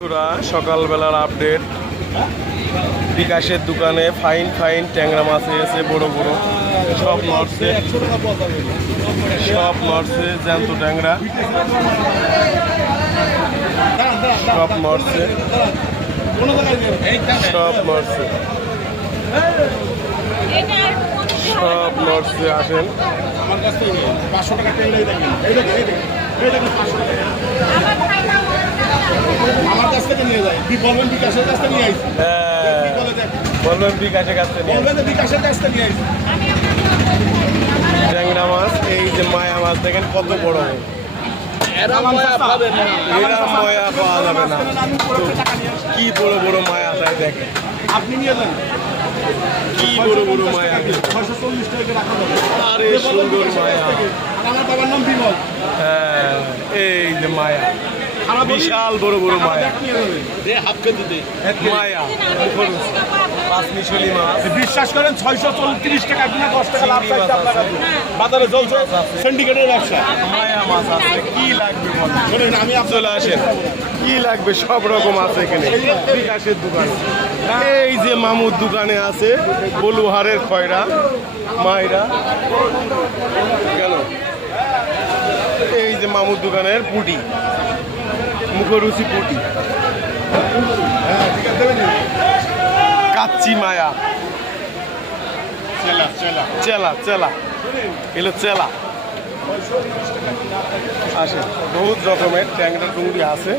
সকালবেলার আপডেট। বিকাশের দোকানে ফাইন ফাইন ট্যাংরা মাছ এসেছে, বড় বড় সব নড়ছে, জ্যান্ত ট্যাংরা সব নড়ছে, আসেন। আমার কাছ থেকে 500 টাকা ট্যাংরাই দেখেন, আমার কাছ থেকে নিয়ে যায়। বলবেন বিকাশের কাছ থেকে নিয়ে আইছি, বলবেন বিকাশের কাছ থেকে বিকাশের কাছ থেকে নিয়ে আইছি ট্যাংরা মাছ। এই যে মায়া মাছ দেখেন কত বড়, এরা ময়া পাওয়া যাবে না। কি বড় বড় মায়া তাই দেখেন, আপনি নিয়ে যান। কি বড় বড় মায়া, 640 টাকা রাখা যাবে। আরে সুন্দর মায়া। আমার বাবার নাম বিমল। হ্যাঁ, এই যে মায়া, বিশাল বড় বড় মায়া, মায়া পাঁচমিশালি মাছ। বিশ্বাস করেন 634 টাকা কিনা 10 টাকা লাভ পাইছে আপনারা। বাজারে চলছে সিন্ডিকেটের ব্যবসা। মায়া মাছ আছে, কি লাগবে বলেন? শুনুন, আমি চলে আসেন, কি লাগবে সব রকম আছে এখানে বিকাশের দোকানে। এই যে মামুর দোকানে আছে বলুহারের খয়রা মাইরা গেল। এই যে মামুর দোকানের পুটি, মুখরুচি পুটি, কাচ্চি মায়া, চেলা চেলা এলো চেলা। আসে বহুত রকমের ট্যাংরা টুংরি আছে।